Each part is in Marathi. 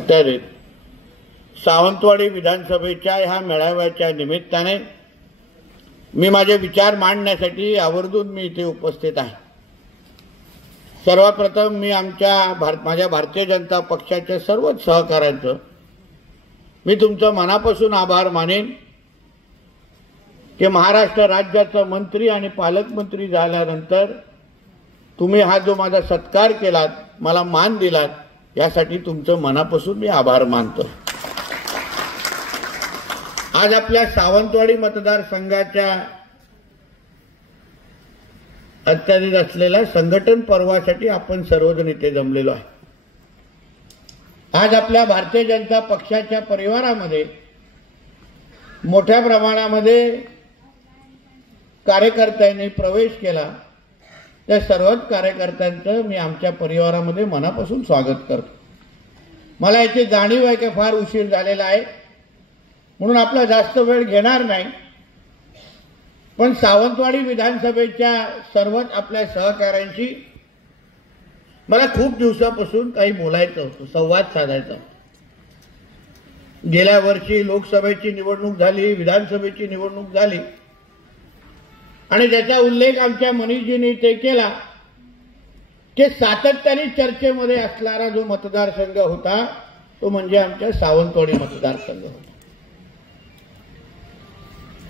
तर सावंतवाडी विधानसभेच्या ह्या मेळाव्याच्या निमित्ताने मी माझे विचार मांडण्यासाठी आवर्जून मी इथे उपस्थित आहे। सर्वात प्रथम मी माझ्या भारतीय जनता पक्षाच्या सर्व सहकाऱ्यांचं मी तुमचं मनापासून आभार मानेन की महाराष्ट्र राज्याचा मंत्री आणि पालकमंत्री झाल्यानंतर तुम्ही हा जो माझा सत्कार केलात, मला मान दिलात, यासाठी तुमचं मनापासून मी आभार मानतो। आज आपल्या सावंतवाडी मतदारसंघाच्या अत्याधिक असलेल्या संघटन पर्वासाठी आपण सर्वजण इथे जमलेलो आहे। आज आपल्या भारतीय जनता पक्षाच्या परिवारामध्ये मोठ्या प्रमाणामध्ये कार्यकर्त्यांनी प्रवेश केला। त्या सर्वच कार्यकर्त्यांचं मी आमच्या परिवारामध्ये मनापासून स्वागत करतो। मला याची जाणीव आहे की फार उशीर झालेला आहे, म्हणून आपला जास्त वेळ घेणार नाही, पण सावंतवाडी विधानसभेच्या सर्वच आपल्या सहकाऱ्यांशी मला खूप दिवसापासून काही बोलायचं होतं, संवाद साधायचा होता। गेल्या वर्षी लोकसभेची निवडणूक झाली, विधानसभेची निवडणूक झाली, आणि ज्याचा उल्लेख आमच्या मनीषजींनी ते केला की सातत्याने चर्चेमध्ये असणारा जो मतदारसंघ होता तो म्हणजे आमच्या सावंतवाडी मतदारसंघ होता।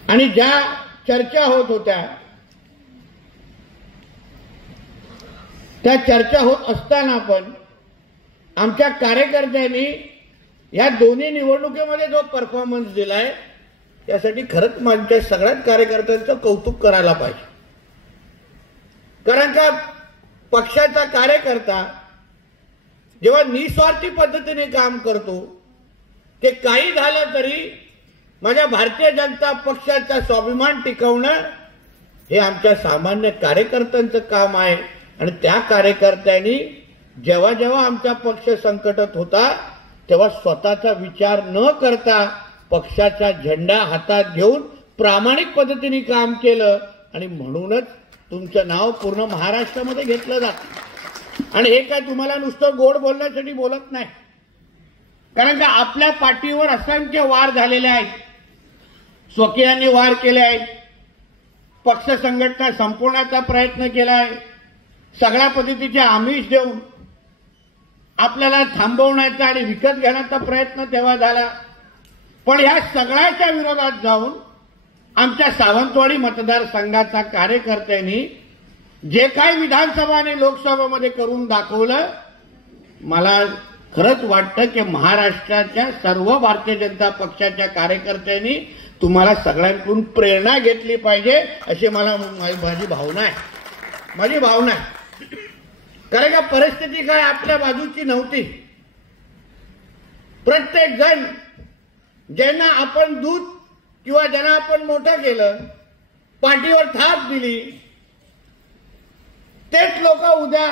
आणि ज्या चर्चा होत होत्या त्या चर्चा होत असताना पण आमच्या कार्यकर्त्यांनी या दोन्ही निवडणुकीमध्ये जो परफॉर्मन्स दिलाय त्यासाठी खरंच माझ्या सगळ्याच कार्यकर्त्यांचं कौतुक करायला पाहिजे। कारण का पक्षाचा कार्यकर्ता जेव्हा निस्वार्थी पद्धतीने काम करतो ते काही झालं तरी माझ्या भारतीय जनता पक्षाचा स्वाभिमान टिकवणं हे आमच्या सामान्य कार्यकर्त्यांचं काम आहे। आणि त्या कार्यकर्त्यांनी जेव्हा जेव्हा आमचा पक्ष संकटात होता तेव्हा स्वतःचा विचार न करता पक्षाचा झेंडा हातात घेऊन प्रामाणिक पद्धतीने काम केलं, आणि म्हणूनच तुमचं नाव पूर्ण महाराष्ट्रामध्ये घेतलं जातं। आणि हे काय तुम्हाला नुसतं गोड बोलण्यासाठी बोलत नाही, कारण का आपल्या पाठीवर असंख्य वार झालेले आहेत, स्वकीयांनी वार केले आहेत, पक्ष संघटना संपवण्याचा प्रयत्न केला आहे, सगळ्या पद्धतीचे आमिष देऊन आपल्याला थांबवण्याचा आणि विकत घेण्याचा प्रयत्न तेव्हा झाला। पण या सगळ्याच्या विरोधात जाऊन आमच्या सावंतवाडी मतदारसंघाचा कार्यकर्त्यांनी जे काही विधानसभा आणि लोकसभामध्ये करून दाखवलं, मला खरंच वाटतं की महाराष्ट्राच्या सर्व भारतीय जनता पक्षाच्या कार्यकर्त्यांनी तुम्हाला सगळ्यांकडून प्रेरणा घेतली पाहिजे अशी माझी भावना आहे। कारण का परिस्थिती काय आपल्या बाजूची नव्हती। प्रत्येक जण ज्यांना आपण दूध किंवा ज्यांना आपण मोठं केलं, पाठीवर थाप दिली, तेच लोक उद्या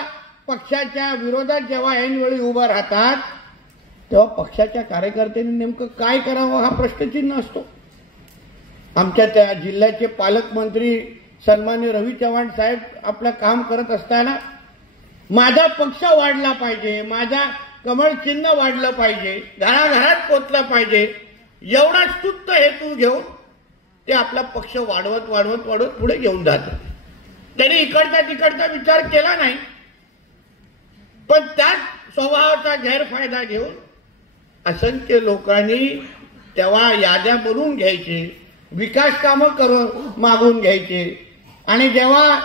पक्षाच्या विरोधात जेव्हा ऐनवेळी उभं राहतात तेव्हा पक्षाच्या कार्यकर्त्यांनी नेमकं काय करावं हा प्रश्नचिन्ह असतो। आमच्या त्या जिल्ह्याचे पालकमंत्री सन्मान्य रवी चव्हाण साहेब आपलं काम करत असताना माझा पक्ष वाढला पाहिजे, माझा कमळ चिन्ह वाढलं पाहिजे, घराघरात पोचलं पाहिजे, एवढा स्तुत्य हेतू घेऊन ते आपला पक्ष वाढवत पुढे घेऊन जातात। त्यांनी इकडचा तिकडचा विचार केला नाही, पण त्याच स्वभावाचा गैरफायदा घेऊन असंख्य लोकांनी तेव्हा याद्या बनवून घ्यायचे, विकास कामं करून मागून घ्यायचे, आणि जेव्हा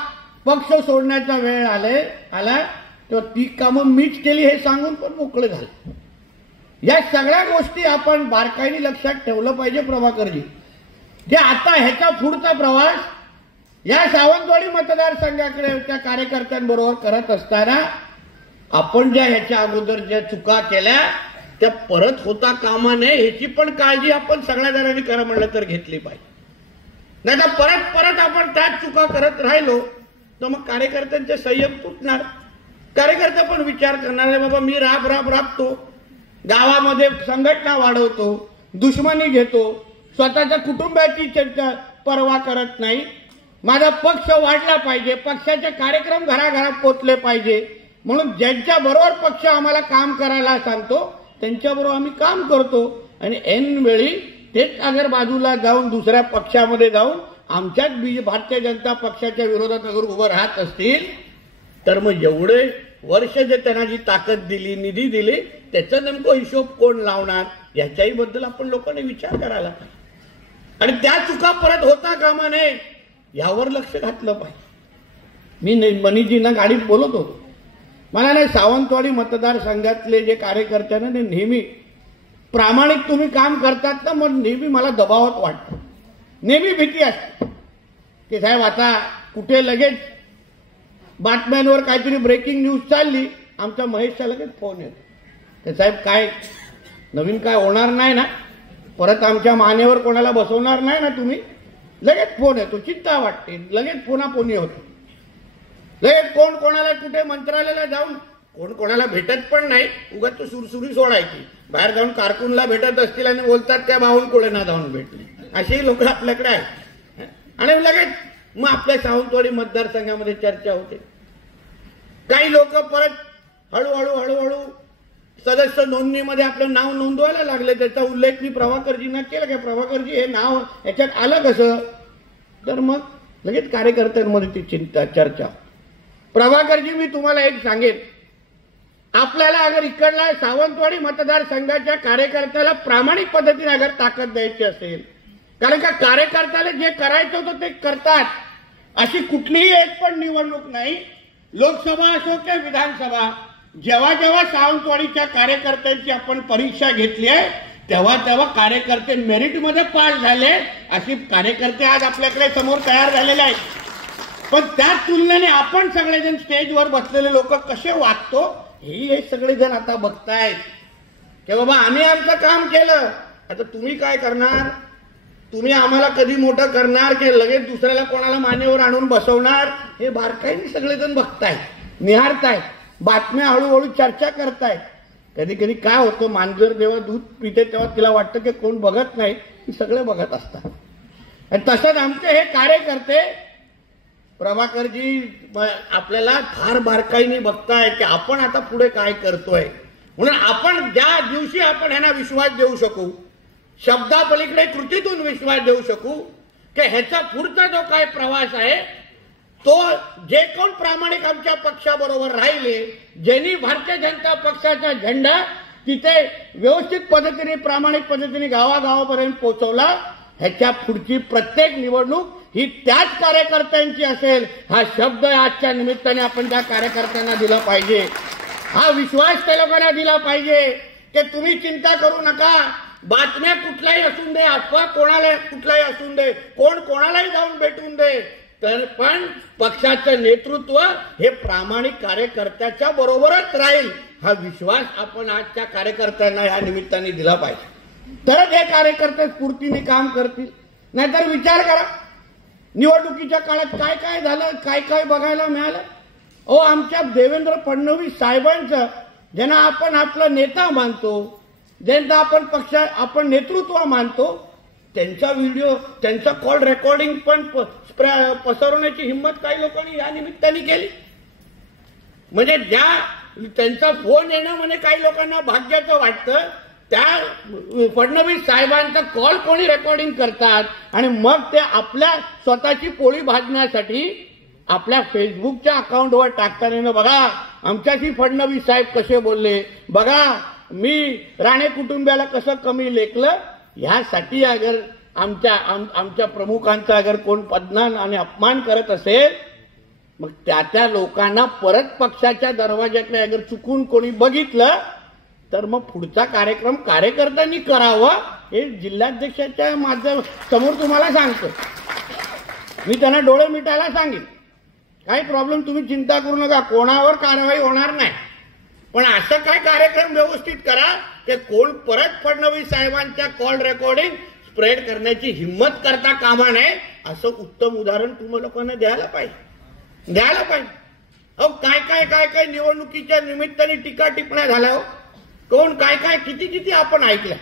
पक्ष सोडण्याचा वेळ आला तेव्हा ती कामं मीच केली हे सांगून पण मोकळे झाले। या सगळ्या गोष्टी आपण बारकाईने लक्षात ठेवलं पाहिजे प्रभाकरजी, की आता ह्याचा पुढचा प्रवास या सावंतवाडी मतदारसंघाकडे त्या कार्यकर्त्यांबरोबर करत असताना आपण ज्या ह्याच्या अगोदर ज्या चुका केल्या त्या परत होता कामा नये ह्याची पण काळजी आपण सगळ्या जणांनी करा म्हणलं तर घेतली पाहिजे। नाही तर परत आपण त्याच चुका करत राहिलो तर मग कार्यकर्त्यांचे संयम तुटणार, कार्यकर्ते पण विचार करणार बाबा मी राबतो, गावामध्ये संघटना वाढवतो, दुश्मनी घेतो, स्वतःच्या कुटुंबाची चर्चा पर्वा करत नाही, माझा पक्ष वाढला पाहिजे, पक्षाचे कार्यक्रम घराघरात पोचले पाहिजे, म्हणून ज्यांच्या बरोबर पक्ष आम्हाला काम करायला सांगतो त्यांच्याबरोबर आम्ही काम करतो आणि ऐन वेळी तेच अगर बाजूला जाऊन दुसऱ्या पक्षामध्ये जाऊन आमच्याच भारतीय जनता पक्षाच्या विरोधात अगर उभं राहत असतील तर मग एवढे वर्ष जे त्यांना जी ताकद दिली, निधी दिली, त्याचा नेमकं हिशोब कोण लावणार याच्याही बद्दल आपण लोकांनी विचार करायला आणि त्या चुका परत होता कामा नये यावर लक्ष घातलं पाहिजे. मी मनीजींना गाडीत बोलत होतो, मला नाही सावंतवाडी मतदारसंघातले जे कार्यकर्ते ना ते नेहमी प्रामाणिक तुम्ही काम करतात ना, मग नेहमी मला दबावात वाटतं, नेहमी भीती असते की साहेब आता कुठे लगेच बातम्यांवर काहीतरी ब्रेकिंग न्यूज चालली, आमच्या महेशचा लगेच फोन येतो, ते साहेब काय नवीन काय होणार नाही ना, परत आमच्या मानेवर कोणाला बसवणार नाही ना तुम्ही. लगेच फोन येतो, चिंता वाटते, लगेच फोनाफोनी होतो, लगेच कोण कोणाला कुठे मंत्रालयाला जाऊन कोण कोणाला भेटत पण नाही, उगाच तो सुरसुरी सोडायची, बाहेर जाऊन कारकूनला भेटत असतील आणि बोलतात त्या बावनकुळेंना जाऊन भेटले, असेही लोक आपल्याकडे आहेत आणि लगेच मग आपल्या सावंतवाडी मतदारसंघामध्ये चर्चा होते. काही लोक परत हळूहळू हळूहळू सदस्य नोंदणीमध्ये आपलं नाव नोंदवायला लागले. त्याचा उल्लेख मी प्रभाकरजींना केला की प्रभाकरजी हे नाव याच्यात आलं कसं, तर मग लगेच कार्यकर्त्यांमध्ये ती चिंता चर्चा. प्रभाकरजी मी तुम्हाला एक सांगेन, आपल्याला अगर इकडला सावंतवाडी मतदारसंघाच्या कार्यकर्त्याला प्रामाणिक पद्धतीने अगर ताकद द्यायची असेल, कारण का कार्यकर्त्याला जे करायचं होतं ते करतात, अशी कुठलीही एक पण निवडणूक नाही, लोकसभा असो किंवा विधानसभा, जेव्हा जेव्हा सावंतवाडीच्या कार्यकर्त्यांची आपण परीक्षा घेतली आहे तेव्हा तेव्हा कार्यकर्ते मेरिटमध्ये पास झाले, अशी कार्यकर्ते आज आपल्याकडे समोर तयार झालेले आहेत. पण त्या तुलनेने आपण सगळेजण स्टेजवर बसलेले लोक कसे वागतो हे सगळेजण आता बघतायत की बाबा आम्ही आमचं काम केलं, आता तुम्ही काय करणार, तुम्ही आम्हाला कधी मोठं करणार की लगेच दुसऱ्याला कोणाला मानेवर आणून बसवणार, हे बारकाईने सगळेजण बघतायत, निहारतायत, बातम्या हळूहळू चर्चा करतायत. कधी कधी काय होतं, मांजर जेव्हा दूध पिते तेव्हा तिला वाटतं की कोण बघत नाही, सगळे बघत असतात. आणि तसंच आमचे हे कार्यकर्ते प्रभाकरजी आपल्याला फार बारकाईने बघताय की आपण आता पुढे काय करतोय, म्हणून आपण ज्या दिवशी आपण ह्यांना विश्वास देऊ शकू, शब्दापलीकडे कृतीतून विश्वास देऊ शकू की ह्याचा पुढचा जो काय प्रवास आहे तो जे कोण प्रामाणिक आमच्या पक्षाबरोबर राहिले, ज्यांनी भारतीय जनता पक्षाचा झेंडा तिथे व्यवस्थित पद्धतीने प्रामाणिक पद्धतीने गावागावापर्यंत पोहोचवला, ह्याच्या पुढची प्रत्येक निवडणूक ही त्याच कार्यकर्त्यांची असेल, हा शब्द आजच्या निमित्ताने आपण त्या कार्यकर्त्यांना दिला पाहिजे, हा विश्वास त्या लोकांना दिला पाहिजे की तुम्ही चिंता करू नका, बातम्या कुठल्याही असून दे, अफवा कोणाला कुठलाही असून दे, कोण कोणालाही जाऊन भेटून दे, तर पण पक्षाचं नेतृत्व हे प्रामाणिक कार्यकर्त्याच्या बरोबरच राहील, हा विश्वास आपण आजच्या कार्यकर्त्यांना या निमित्ताने दिला पाहिजे. तरच हे कार्यकर्ते स्फूर्तीने काम करतील. नाहीतर विचार करा निवडणुकीच्या काळात काय काय झालं, काय काय बघायला मिळालं. आमच्या देवेंद्र फडणवीस साहेबांचं, ज्यांना आपण आपला नेता मानतो, ज्यांचा आपण नेतृत्व मानतो, त्यांचा व्हिडिओ, त्यांचा कॉल रेकॉर्डिंग पण पसरवण्याची हिंमत काही लोकांनी या निमित्ताने केली. म्हणजे त्यांचा फोन येणं म्हणजे काही लोकांना भाग्याचं वाटतं, त्या फडणवीस साहेबांचा कॉल कोणी रेकॉर्डिंग करतात आणि मग ते आपल्या स्वतःची पोळी भाजण्यासाठी आपल्या फेसबुकच्या अकाउंटवर टाकताना, बघा आमच्याशी फडणवीस साहेब कसे बोलले, बघा मी राणे कुटुंबियाला कसं कमी लेखलं, ह्यासाठी अगर आमच्या प्रमुखांचा अगर कोण बदनाम आणि अपमान करत असेल, मग त्या लोकांना परत पक्षाच्या दरवाज्याकडे अगर चुकून कोणी बघितलं तर मग पुढचा कार्यक्रम कार्यकर्त्यांनी करावा, हे जिल्हाध्यक्षाच्या माध्यम समोर तुम्हाला सांगतो. मी त्यांना डोळे मिटायला सांगेन, काही प्रॉब्लेम, तुम्ही चिंता करू नका, कोणावर कारवाई होणार नाही, पण असं काय कार्यक्रम व्यवस्थित करा की कोण परत फडणवीस साहेबांच्या कॉल रेकॉर्डिंग स्प्रेड करण्याची हिंमत करता कामा नये, असं उत्तम उदाहरण तुम्ही लोकांना द्यायला पाहिजे. काय काय काय काय निवडणुकीच्या निमित्ताने टीका टिप्पण्या झाल्या, कोण काय काय किती किती आपण ऐकलं.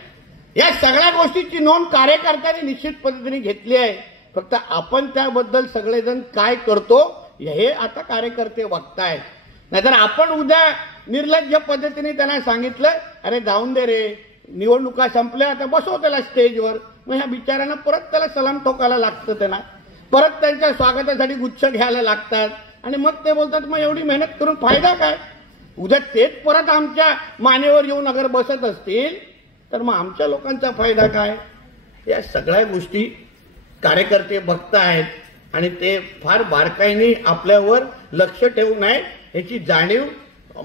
या सगळ्या गोष्टीची नोंद कार्यकर्त्यांनी निश्चित पद्धतीने घेतली आहे. फक्त आपण त्याबद्दल सगळेजण काय करतो हे आता कार्यकर्ते बघतायत. नाहीतर आपण उद्या निर्लज्ज पद्धतीने त्यांना सांगितलं, अरे जाऊन दे रे, निवडणुका संपल्या, आता बसव त्याला स्टेजवर. मग ह्या बिचाऱ्यांना परत त्याला सलाम ठोकायला लागतं, त्यांना परत त्यांच्या स्वागतासाठी गुच्छ घ्यायला लागतात. आणि मग ते बोलतात मग एवढी मेहनत करून फायदा काय. उद्या तेच परत आमच्या मानेवर येऊन अगर बसत असतील तर मग आमच्या लोकांचा फायदा काय. या सगळ्या गोष्टी कार्यकर्ते बघतायत आणि ते फार बारकाईने आपल्यावर लक्ष ठेवू नये ह्याची जाणीव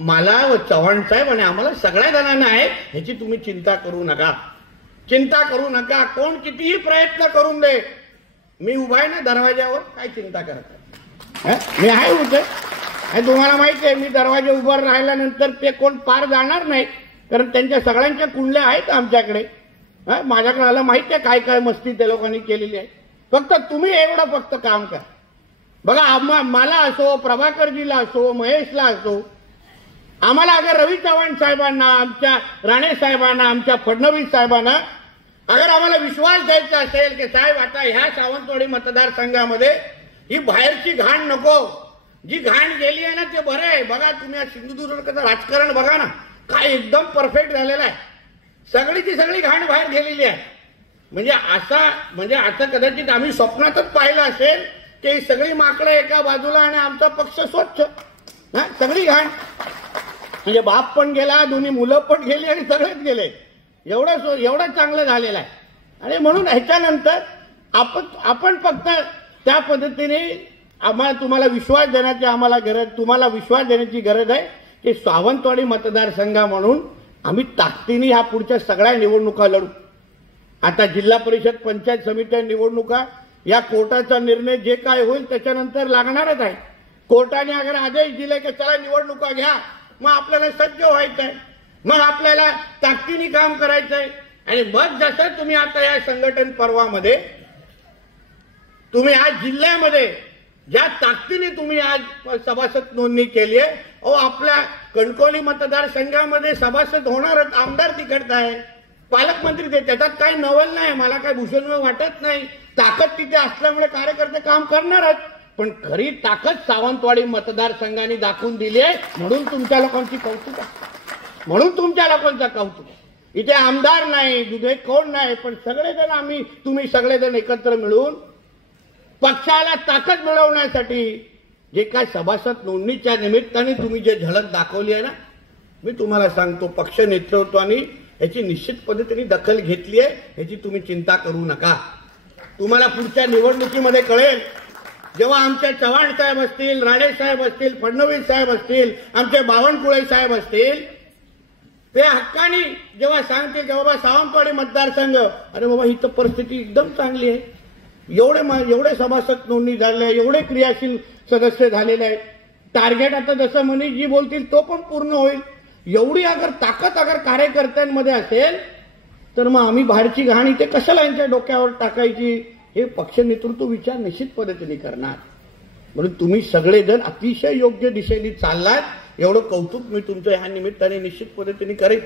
मला व चव्हाण साहेब आणि आम्हाला सगळ्या जणांना आहे. ह्याची तुम्ही चिंता करू नका, चिंता करू नका. कोण कितीही प्रयत्न करून दे, मी उभा आहे ना दरवाजावर, काय चिंता करता. मी आहे उभे. तुम्हाला माहिती आहे मी दरवाजा उभं राहिल्यानंतर ते कोण पार जाणार नाही, कारण त्यांच्या सगळ्यांच्या कुंडल्या आहेत आमच्याकडे. माझ्याकडे आलं माहिती आहे काय काय मस्ती त्या लोकांनी केलेली आहे. फक्त तुम्ही एवढं फक्त काम करा. बघा मला असो, प्रभाकरजीला असो, महेशला असो, आम्हाला अगर रवी चव्हाण साहेबांना, आमच्या राणे साहेबांना, आमच्या फडणवीस साहेबांना अगर आम्हाला विश्वास द्यायचा असेल की साहेब आता ह्या सावंतवाडी मतदारसंघामध्ये ही बाहेरची घाण नको, जी घाण गेली आहे ना ते बरं आहे. बघा तुम्ही सिंधुदुर्गाचं राजकारण बघा ना, काय एकदम परफेक्ट झालेलं आहे. सगळीची सगळी घाण बाहेर गेलेली आहे. म्हणजे आता कदाचित आम्ही स्वप्नातच पाहिलं असेल की ही सगळी माकडं एका बाजूला आणि आमचा पक्ष स्वच्छ. सगळी घाण म्हणजे बाप पण गेला, दोन्ही मुलं पण गेली आणि सगळेच गेले. एवढं चांगलं झालेलं आहे. आणि म्हणून ह्याच्यानंतर आपण फक्त त्या पद्धतीने तुम्हाला विश्वास देण्याची आम्हाला गरज, तुम्हाला विश्वास देण्याची गरज आहे की सावंतवाडी मतदारसंघ म्हणून आम्ही ताकदीने ह्या पुढच्या सगळ्या निवडणुका लढू. आता जिल्हा परिषद, पंचायत समित्या निवडणुका, या कोर्टाचा निर्णय जे काय होईल त्याच्यानंतर लागणारच आहे. कोर्टाने अगर आदेश दिले की चला निवडणुका घ्या, मग आपल्याला सज्ज व्हायचंय, मग आपल्याला ताकदीने काम करायचंय. आणि मग जसं तुम्ही आता या संघटन पर्वामध्ये तुम्ही आज जिल्ह्यामध्ये ज्या ताकदीने तुम्ही आज सभासद नोंदणी केली आहे, आपल्या कणकवली मतदारसंघामध्ये सभासद होणारच, आमदार तिकडचा आहे, पालकमंत्री ते, त्याच्यात काही नवल नाही, मला काही भूषण वाटत नाही. ताकद तिथे असल्यामुळे कार्यकर्ते काम करणारच. पण खरी ताकद सावंतवाडी मतदारसंघाने दाखवून दिली आहे, म्हणून तुमच्या लोकांची कौतुक आहे, म्हणून तुमच्या लोकांचं कौतुक. इथे आमदार नाही, दुधे कोण नाही, पण सगळेजण तुम्ही सगळेजण एकत्र मिळून पक्षाला ताकद मिळवण्यासाठी जे काय सभासद नोंदणीच्या निमित्ताने तुम्ही जे झलक दाखवली आहे ना, मी तुम्हाला सांगतो पक्ष नेतृत्वाने याची निश्चित पद्धतीने दखल घेतली आहे. याची तुम्ही चिंता करू नका. तुम्हाला पुढच्या निवडणुकीमध्ये कळेल, जेव्हा आमचे चव्हाण साहेब असतील, राणे साहेब असतील, फडणवीस साहेब असतील, आमचे बावनकुळे साहेब असतील, ते हक्कानी जेव्हा सांगतील की बाबा सावंतवाडी मतदारसंघ, अरे बाबा ही तर परिस्थिती एकदम चांगली आहे, एवढे सभासद नोंदणी झाले आहे, एवढे क्रियाशील सदस्य झालेले आहेत, टार्गेट आता जसं मनीषजी बोलतील तो पण पूर्ण होईल. एवढी अगर ताकद अगर कार्यकर्त्यांमध्ये असेल तर मग आम्ही बाहेरची घाण इथे कशाला यांच्या डोक्यावर टाकायची, हे पक्ष नेतृत्व विचार निश्चित पद्धतीने करणार. म्हणून तुम्ही सगळेजण अतिशय योग्य दिशेने चाललात, एवढं कौतुक मी तुमचं ह्या निमित्ताने निश्चित पद्धतीने करेन.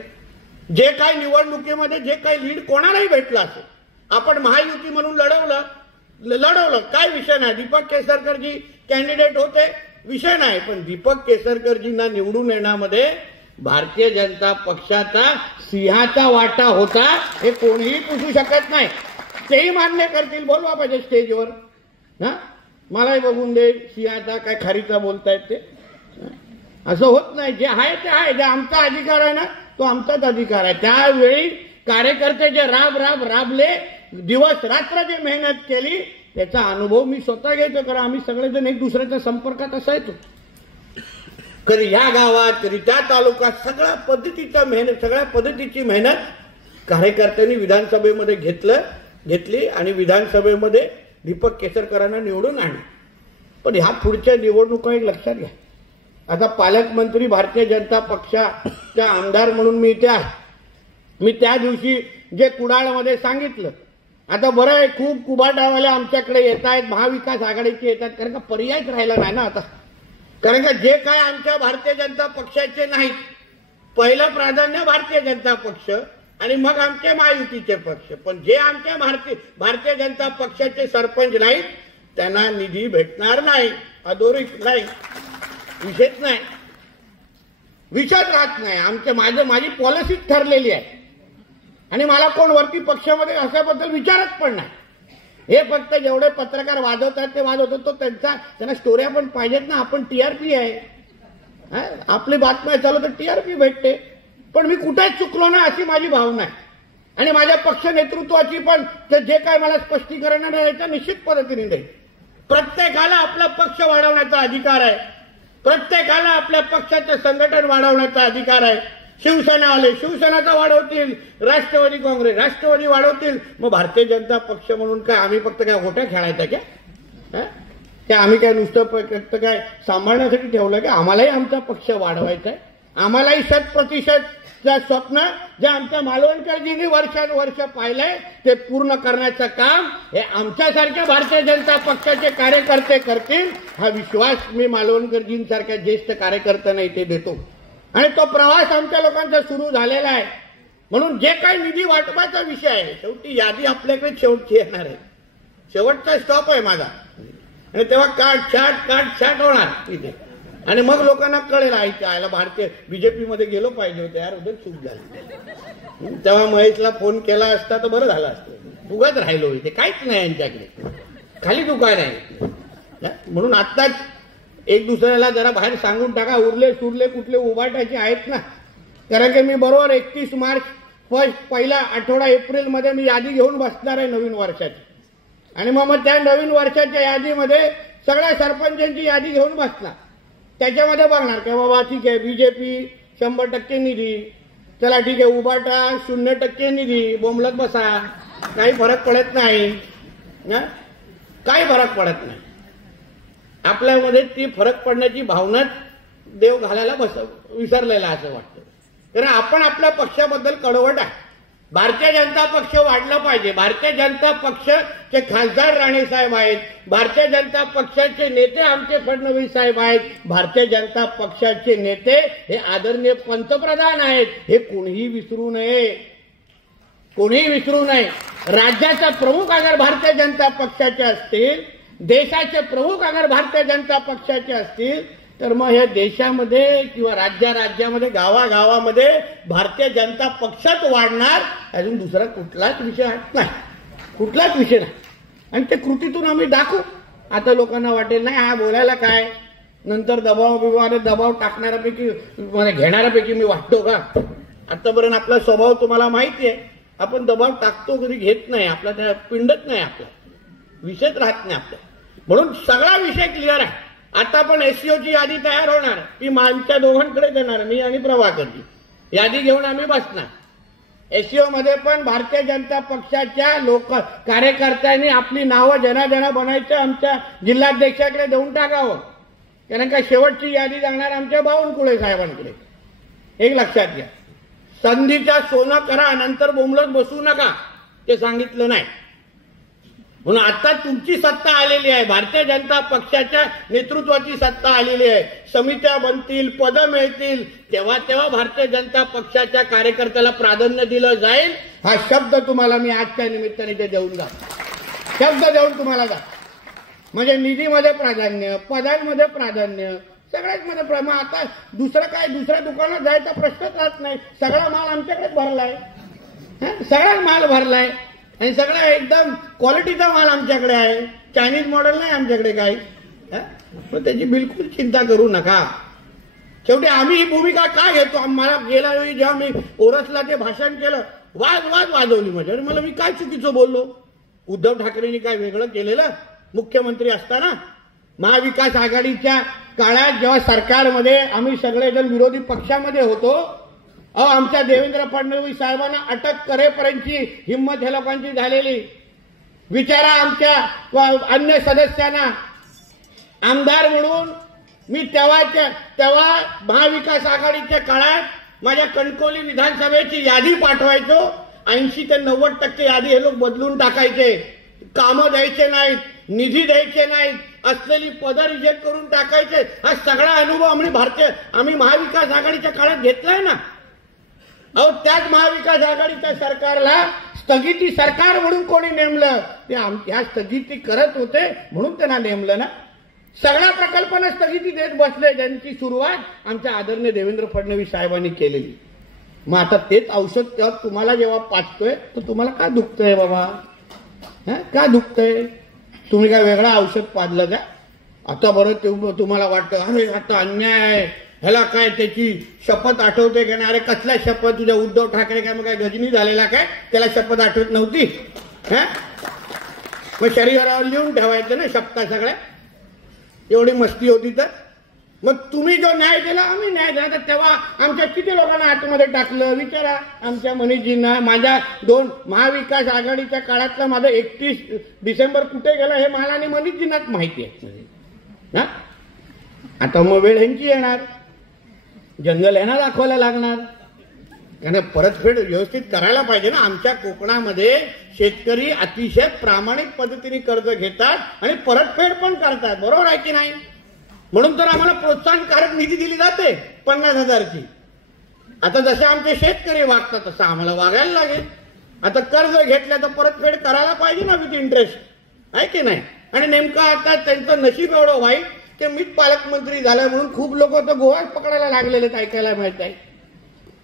जे काही निवडणुकीमध्ये जे काही लीड कोणालाही भेटलं असेल, आपण महायुती म्हणून लढवलं काय विषय नाही. दीपक केसरकरजी कॅन्डिडेट होते, विषय नाही. पण दीपक केसरकरजींना निवडून येण्यामध्ये भारतीय जनता पक्षाचा सिंहाचा वाटा होता, हे कोणीही पुसू शकत नाही. तेही मान्य करतील, बोलवा पाहिजे स्टेजवर. मलाही बघून दे सिंहाचा काय खारीचा बोलतायत ते. असं होत नाही. जे आहे ते आहे, जे आमचा अधिकार आहे ना तो आमचाच अधिकार आहे. त्यावेळी कार्यकर्ते जे राबले, दिवस रात्र जे मेहनत केली, त्याचा अनुभव मी स्वतः घेतो. कारण आम्ही सगळेजण एक दुसऱ्याच्या संपर्कात असायचो. कधी या गावात, कधी त्या तालुक्यात, सगळ्या पद्धतीची मेहनत कार्यकर्त्यांनी विधानसभेमध्ये घेतली आणि विधानसभेमध्ये दीपक केसरकरांना निवडून आणले. पण ह्या पुढच्या निवडणुका एक लक्षात घ्या. आता पालकमंत्री भारतीय जनता पक्षाच्या आमदार म्हणून मी इथे आहे. मी त्या दिवशी जे कुडाळमध्ये सांगितलं, आता बरं आहे खूप कुबाटावाले आमच्याकडे येत आहेत, महाविकास आघाडीचे येतात, कारण का पर्यायच राहिला नाही ना आता. कारण का जे काय आमच्या भारतीय जनता पक्षाचे नाहीत, पहिलं प्राधान्य भारतीय जनता पक्ष आणि मग आमचे महायुतीचे पक्ष. पण जे आमच्या भारतीय जनता पक्षाचे सरपंच नाहीत त्यांना निधी भेटणार नाही, अधोरेखित नाही, विशेष नाही. विषयच राहत नाही. माझी पॉलिसीच ठरलेली आहे आणि मला कोण वरती पक्षामध्ये अशाबद्दल विचारत पण नाही. हे फक्त जेवढे पत्रकार वाजवतात ते वाजवतात, तो त्यांना स्टोऱ्या पण पाहिजेत ना. आपण टीआरपी आहे, आपली बातम्या चालू तर टीआरपी भेटते. पण मी कुठेच चुकलो ना अशी माझी भावना आहे आणि माझ्या पक्ष नेतृत्वाची पण जे काय मला स्पष्टीकरण आहे त्या निश्चित पद्धतीने देईल. प्रत्येकाला आपला पक्ष वाढवण्याचा अधिकार आहे, प्रत्येकाला आपल्या पक्षाचं संघटन वाढवण्याचा अधिकार आहे. शिवसेनावाले शिवसेनाचा वाढवतील, राष्ट्रवादी काँग्रेस राष्ट्रवादी वाढवतील. मग भारतीय जनता पक्ष म्हणून काय आम्ही फक्त काय गोट्या खेळायचा काय आम्ही काय नुसतं फक्त काय सांभाळण्यासाठी ठेवलं का? आम्हालाही आमचा पक्ष वाढवायचा आहे. आम्हालाही 100% स्वप्न जे आमच्या मालवणकरजींनी वर्षानुवर्ष पाहिलंय ते पूर्ण करण्याचं काम हे आमच्यासारख्या भारतीय जनता पक्षाचे कार्यकर्ते करतील, हा विश्वास मी मालवणकरजींसारख्या ज्येष्ठ कार्यकर्त्यांना इथे देतो. आणि तो प्रवास आमच्या लोकांचा सुरू झालेला आहे. म्हणून जे काही निधी वाटपाचा विषय आहे, शेवटी यादी आपल्याकडे शेवटची येणार आहे. शेवटचा स्टॉप आहे माझा आणि तेव्हा काट छाट होणार तिथे आणि मग लोकांना कळेल आयला भारतीय बीजेपी मध्ये गेलो पाहिजे होते यार, उद्या चूक झाली. तेव्हा महेशला फोन केला असता तर बरं झालं असतं. उगाच राहिलो इथे, काहीच नाही यांच्याकडे, खाली दुकान आहे. म्हणून आत्ताच एक दुसऱ्याला जरा बाहेर सांगून टाका, उरले सुरले कुठले उभाटायचे आहेत ना. कारण की मी बरोबर 31 मार्च पहिला आठवडा एप्रिलमध्ये मी यादी घेऊन बसणार आहे नवीन वर्षाची. आणि मग त्या नवीन वर्षाच्या यादीमध्ये सगळ्या सरपंचांची यादी घेऊन बसणार. त्याच्यामध्ये बघणार की बाबा ठीक आहे बीजेपी 100% निधी, चला ठीक आहे उभाटा 0% निधी, बोंबलत बसा, काही फरक पडत नाही, काही फरक पडत नाही. आपल्यामध्ये ती फरक पडण्याची भावनाच देव घालायला विसरलेला असं वाटतं. कारण आपण आपल्या पक्षाबद्दल कडवट आहे. भारतीय जनता पक्ष वाढला पाहिजे. भारतीय जनता पक्षाचे खासदार राणे साहेब आहेत, भारतीय जनता पक्षाचे नेते आमचे फडणवीस साहेब आहेत, भारतीय जनता पक्षाचे नेते हे आदरणीय पंतप्रधान आहेत. हे कोणीही विसरू नये, कोणीही विसरू नये. राज्याचा प्रमुख अगर भारतीय जनता पक्षाचे असतील, देशाचे प्रमुख अगर भारतीय जनता पक्षाचे असतील तर मग या देशामध्ये किंवा राज्यामध्ये गावागावामध्ये भारतीय जनता पक्षात वाढणार अजून दुसरा कुठलाच विषय नाही, कुठलाच विषय नाही. आणि ते कृतीतून आम्ही दाखवू. आता लोकांना वाटेल नाही हा बोलायला काय, नंतर दबाव टाकणाऱ्यापैकी घेणाऱ्यापैकी मी वाटतो का? आतापर्यंत आपला स्वभाव तुम्हाला माहिती आहे, आपण दबाव टाकतो कधी घेत नाही, आपला त्या पिंडत नाही, आपला विषयच राहत नाही आपला. म्हणून सगळा विषय क्लिअर आहे. आता पण एससीओची यादी तयार होणार, ती आमच्या दोघांकडे देणार, मी आणि प्रभाकरजी. यादी घेऊन आम्ही बसणार. एससीओ मध्ये पण भारतीय जनता पक्षाच्या कार्यकर्त्यांनी आपली नावं जना बनायचं आमच्या जिल्हाध्यक्षाकडे देऊन टाकावं. कारण का शेवटची यादी जाणार आमच्या बावनकुळे साहेबांकडे. एक लक्षात घ्या, संधीचा सोनं करा, नंतर बोंबलत बसू नका, ते सांगितलं नाही. म्हणून आता तुमची सत्ता आलेली आहे, भारतीय जनता पक्षाच्या नेतृत्वाची सत्ता आलेली आहे. समित्या बनतील, पदं मिळतील, तेव्हा भारतीय जनता पक्षाच्या कार्यकर्त्याला प्राधान्य दिलं जाईल. हा शब्द तुम्हाला मी आजच्या निमित्ताने ते देऊन जा, शब्द देऊन तुम्हाला जा. म्हणजे निधीमध्ये प्राधान्य, पदांमध्ये प्राधान्य, सगळ्याच मध्ये. मग आता दुसरं काय, दुसऱ्या दुकानात जायचा प्रश्नच राहत नाही. सगळा माल आमच्याकडेच भरलाय, सगळा माल भरलाय आणि सगळा एकदम क्वालिटीचा माल आमच्याकडे आहे. चायनीज मॉडेल नाही आमच्याकडे काही. पण त्याची बिलकुल चिंता करू नका. शेवटी आम्ही ही भूमिका का घेतो? मला गेल्या वेळी जेव्हा मी ओरसला ते भाषण केलं, वाजवली म्हणजे. आणि मला मी काय चुकीचं बोललो? उद्धव ठाकरेंनी काय वेगळं केलेलं? मुख्यमंत्री असताना महाविकास आघाडीच्या काळात जेव्हा सरकारमध्ये आम्ही सगळेजण विरोधी पक्षामध्ये होतो, आमच्या देवेंद्र फडणवीस साहेबांना अटक करेपर्यंतची हिंमत ह्या लोकांची झालेली. विचारा आमच्या अन्य सदस्यांना. आमदार म्हणून मी तेव्हा महाविकास आघाडीच्या काळात माझ्या कणकवली विधानसभेची यादी पाठवायचो. 80 ते 90% यादी हे लोक बदलून टाकायचे. कामं द्यायचे नाहीत, निधी द्यायचे नाहीत, असलेली पदं रिजेक्ट करून टाकायचे. हा सगळा अनुभव आम्ही महाविकास आघाडीच्या काळात घेतलाय ना. त्याच महाविकास आघाडीच्या सरकारला स्थगिती सरकार म्हणून कोणी नेमलं? ते ह्या स्थगिती करत होते म्हणून त्यांना नेमलं ना. सगळ्या प्रकल्पांना स्थगिती देत बसले, ज्यांची सुरुवात आमच्या आदरणीय देवेंद्र फडणवीस साहेबांनी केलेली. मग आता तेच औषध तेव्हा तुम्हाला जेव्हा पाचतोय तर तुम्हाला का दुखतंय बाबा? का दुखतंय? तुम्ही काय वेगळा औषध पाजलं का? आता बरं तुम्हाला वाटतं अरे आता अन्याय आहे, ह्याला काय त्याची शपथ आठवते का नाही? अरे कसल्या शपथ? तुझ्या उद्धव ठाकरे काय मग काय गजनी झालेला काय? त्याला शपथ आठवत नव्हती? मग शरीरावर लिहून ठेवायचं ना शपथा सगळ्या. एवढी मस्ती होती तर. मग तुम्ही जो न्याय दिला, आम्ही न्याय दिला, तर तेव्हा आमच्या किती लोकांना आतमध्ये टाकलं विचारा आमच्या मनीषजींना. माझ्या 2 महाविकास आघाडीच्या काळातला माझं 31 डिसेंबर कुठे गेला हे मला आणि मनीषजींनाच माहिती आहे. आता मग वेळ ह्यांची येणार, जंगल यांना दाखवायला लागणार. कारण परतफेड व्यवस्थित करायला पाहिजे ना. आमच्या कोकणामध्ये शेतकरी अतिशय प्रामाणिक पद्धतीने कर्ज घेतात आणि परतफेड पण करतात, बरोबर आहे की नाही? म्हणून तर आम्हाला प्रोत्साहनकारक निधी दिली जाते 50,000ची. आता जसे आमचे शेतकरी वागतात तसं आम्हाला वागायला लागेल. आता कर्ज घेतलं तर परतफेड करायला पाहिजे ना विथ इंटरेस्ट, आहे की नाही? आणि नेमकं आता त्यांचं नशीब एवढं वाईट की मीच पालकमंत्री झालं म्हणून खूप लोक तर गोवाच पकडायला लागलेले ऐकायला मिळत आहे.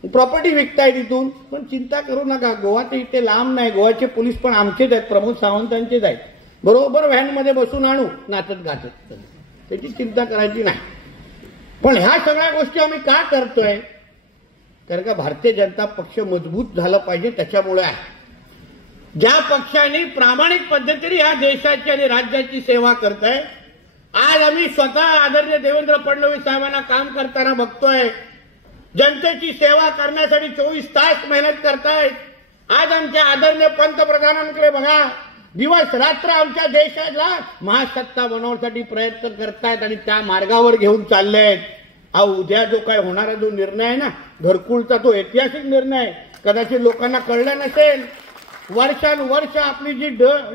प्रॉपर्टी विकताय तिथून. पण चिंता करू नका, गोवाचे इथे लांब नाही. गोवाचे पोलीस पण आमचेच आहेत, प्रमोद सावंतांचेच आहेत. बरोबर व्हॅनमध्ये बसून आणू नाचत गाचत, त्याची चिंता करायची नाही. पण ह्या सगळ्या गोष्टी आम्ही का करतोय? कारण का भारतीय जनता पक्ष मजबूत झाला पाहिजे त्याच्यामुळे आहे. ज्या पक्षाने प्रामाणिक पद्धतीने या देशाची आणि राज्याची सेवा करताय, आज आम्ही स्वतः आदरणीय देवेंद्र फडणवीस साहेबांना काम करताना बघतोय. जनतेची सेवा करण्यासाठी 24 तास मेहनत करतायत. आज आमच्या आदरणीय पंतप्रधानांकडे बघा, दिवस रात्र आमच्या देशाला महासत्ता बनवण्यासाठी प्रयत्न करतायत आणि त्या मार्गावर घेऊन चालले आहेत. उद्या जो काय होणारा जो निर्णय आहे ना घरकुलचा, तो ऐतिहासिक निर्णय आहे. कदाचित लोकांना कळलं नसेल, वर्षानुवर्ष आपली जी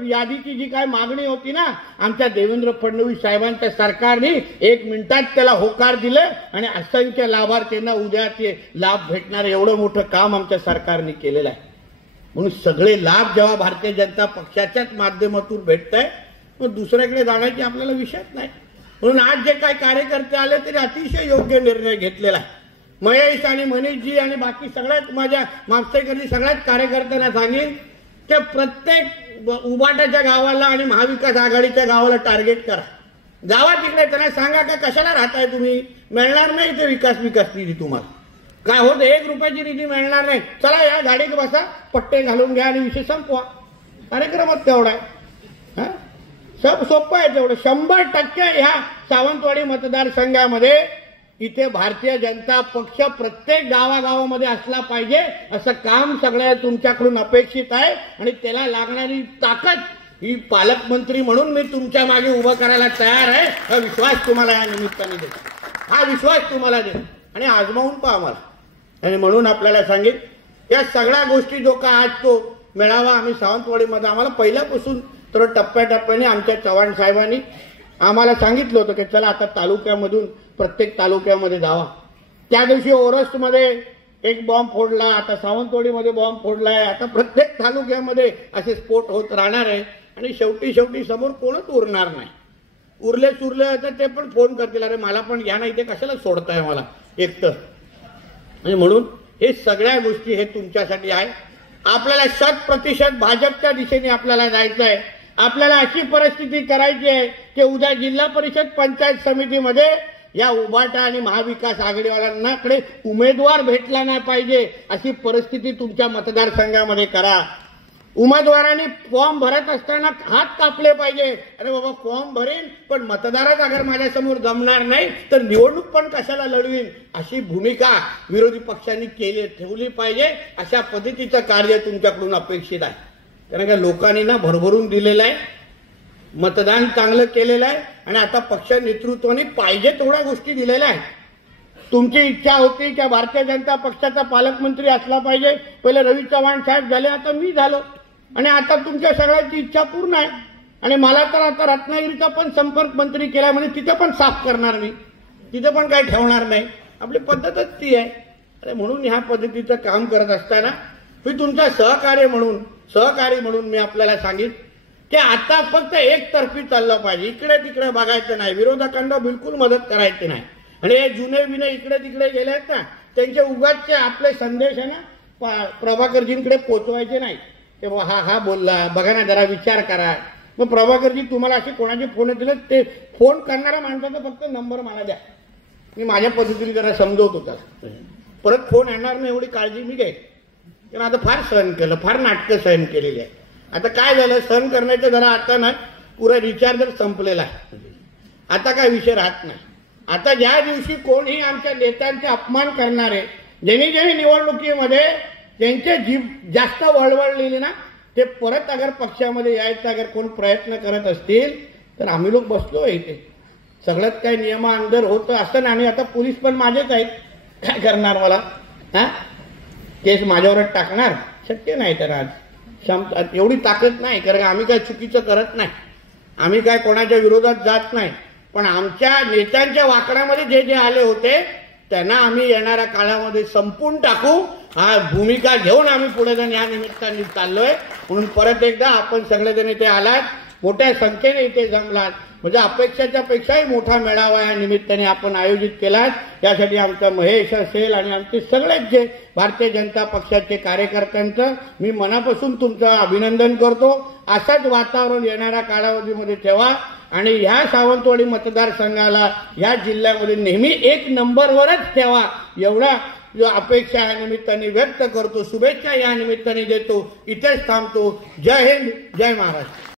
यादीची जी काय मागणी होती ना, आमच्या देवेंद्र फडणवीस साहेबांच्या सरकारने 1 मिनिटात त्याला होकार दिले आणि असंख्य लाभार्थींना उद्या ते लाभ भेटणार एवढं मोठं काम आमच्या सरकारने केलेलं आहे. म्हणून सगळे लाभ जेव्हा भारतीय जनता पक्षाच्याच माध्यमातून भेटत आहे, मग दुसऱ्याकडे जाण्याची आपल्याला विषयच नाही. म्हणून आज जे काही कार्यकर्ते आले तरी अतिशय योग्य निर्णय घेतलेला आहे. महेश आणि मनीषजी आणि बाकी सगळ्यात माझ्या मागचेकरी सगळ्याच कार्यकर्त्यांना सांगेन की प्रत्येक उबाटाच्या गावाला आणि महाविकास आघाडीच्या गावाला टार्गेट करा. जावा तिकडे, त्यांना सांगा का कशाला राहताय तुम्ही, मिळणार नाही ते विकास निधी तुम्हाला. काय होत 1 रुपयाची निधी मिळणार नाही. चला या गाडीत बसा, पट्टे घालून घ्या आणि विषय संपवा. कार्यक्रमात तेवढा आहे. सब सोपं आहे तेवढं. 100% ह्या सावंतवाडी मतदारसंघामध्ये इथे भारतीय जनता पक्ष प्रत्येक गावागावामध्ये असला पाहिजे असं काम सगळ्या तुमच्याकडून अपेक्षित आहे. आणि त्याला लागणारी ताकद ही पालकमंत्री म्हणून मी तुमच्या मागे उभं करायला तयार आहे. हा विश्वास तुम्हाला या निमित्ताने देतो, हा विश्वास तुम्हाला देतो आणि आजमावून पहा आम्हाला. आणि म्हणून आपल्याला सांगेन या सगळ्या गोष्टी जो का आज तो मेळावा आम्ही सावंतवाडीमध्ये आम्हाला पहिल्यापासून तर टप्प्याटप्प्याने आमच्या चव्हाण साहेबांनी आम्हाला सांगितलं होतं की चला आता तालुक्यामधून प्रत्येक तालुक्यामध्ये जावा. त्या दिवशी ओरसमध्ये एक बॉम्ब फोडला, आता सावंतवाडीमध्ये बॉम्ब फोडलाय, आता प्रत्येक तालुक्यामध्ये असे स्फोट होत राहणार आहे. आणि शेवटी समोर कोणच उरणार नाही. उरले सुरले तर ते पण फोन करतील, अरे मला पण घ्या, नाही ते कशाला सोडताय मला एकटं. आणि म्हणून हे सगळ्या गोष्टी हे तुमच्यासाठी आहे. आपल्याला 100% भाजपच्या दिशेने आपल्याला जायचं आहे. आपल्याला अशी परिस्थिती करायची आहे की उद्या जिल्हा परिषद पंचायत समितीमध्ये या उबाटा आणि महाविकास आघाडीवाल्यांकडे उमेदवार भेटला नाही पाहिजे अशी परिस्थिती तुमच्या मतदारसंघामध्ये करा. उमेदवारांनी फॉर्म भरत असताना हात कापले पाहिजे. अरे बाबा फॉर्म भरेन पण मतदारच अगर माझ्यासमोर जमणार नाही तर निवडणूक पण कशाला लढवीन अशी भूमिका विरोधी पक्षांनी ठेवली पाहिजे. अशा पद्धतीचं कार्य तुमच्याकडून अपेक्षित आहे. कारण का लोकांनी ना भरभरून दिलेलं आहे, मतदान चांगलं केलेलं आहे आणि आता पक्ष नेतृत्वाने पाहिजे तेवढ्या गोष्टी दिलेल्या आहेत. तुमची इच्छा होती की भारतीय जनता पक्षाचा पालकमंत्री असला पाहिजे. पहिले रवी चव्हाण साहेब झाले, आता मी झालो आणि आता तुमच्या सगळ्यांची इच्छा पूर्ण आहे. आणि मला तर आता रत्नागिरीचा पण संपर्क मंत्री केला, म्हणजे तिथे पण साफ करणार मी, तिथे पण काही ठेवणार नाही. आपली पद्धतच ती आहे. अरे म्हणून ह्या पद्धतीचं काम करत असताना मी तुमचा सहकारी म्हणून मी आपल्याला सांगितलं की आता फक्त एकतर्फी चाललं पाहिजे, इकडे तिकडे बघायचं नाही, विरोधकांना बिलकुल मदत करायची नाही. आणि हे जुने बिने इकडे तिकडे गेले आहेत ना, त्यांचे उगाचचे आपले संदेश आहे ना प्रभाकरजींकडे पोचवायचे नाही. ते हा बोलला, बघा ना जरा विचार करा. मग प्रभाकरजी तुम्हाला असे कोणाचे फोन दिले, ते फोन करणारा माणसाचा फक्त नंबर मला द्या, मी माझ्या पद्धतीने जरा समजवतो त्याला. परत फोन येणार नाही एवढी काळजी मी घ्यायची. कारण आता फार सहन केलं, फार नाटकं सहन केलेली आहे. आता काय झालं, सहन करण्याचं जरा आता ना पुरा रिचार्जर संपलेला आहे. आता काय विषय राहत नाही. आता ज्या दिवशी कोणी आमच्या नेत्यांचे अपमान करणारे, ज्यांनी निवडणुकीमध्ये त्यांचे जीभ जास्त वळवळलेली ना, ते परत अगर पक्षामध्ये यायचा अगर कोण प्रयत्न करत असतील तर आम्ही लोक बसलो इथे. सगळंच काही नियमाअंदर होतं असं नाही. आणि आता पोलीस पण माझेच आहेत, काय करणार मला, हा केस माझ्यावरच टाकणार, शक्य नाही. तर आज एवढी ताकद नाही, कारण आम्ही काय चुकीचं करत नाही, आम्ही काय कोणाच्या विरोधात जात नाही. पण आमच्या नेत्यांच्या वाकडामध्ये जे जे आले होते त्यांना आम्ही येणाऱ्या काळामध्ये संपून टाकू, हा भूमिका घेऊन आम्ही पुढे जाऊन या निमित्ताने चाललोय. म्हणून परत एकदा आपण सगळेजण इथे आलात, मोठ्या संख्येने इथे जमलात, म्हणजे अपेक्षाच्या पेक्षाही मोठा मेळावा या निमित्ताने आपण आयोजित केलात. यासाठी आमचा महेश असेल आणि आमचे सगळेच जे भारतीय जनता पक्षाचे कार्यकर्त्यांचं मी मनापासून तुमचं अभिनंदन करतो. असंच वातावरण येणाऱ्या कालावधीमध्ये ठेवा आणि ह्या सावंतवाडी मतदारसंघाला ह्या जिल्ह्यामध्ये नेहमी 1 नंबरवरच ठेवा, एवढा अपेक्षा या निमित्ताने व्यक्त करतो. शुभेच्छा या निमित्ताने देतो. इथेच थांबतो. जय हिंद, जय महाराष्ट्र.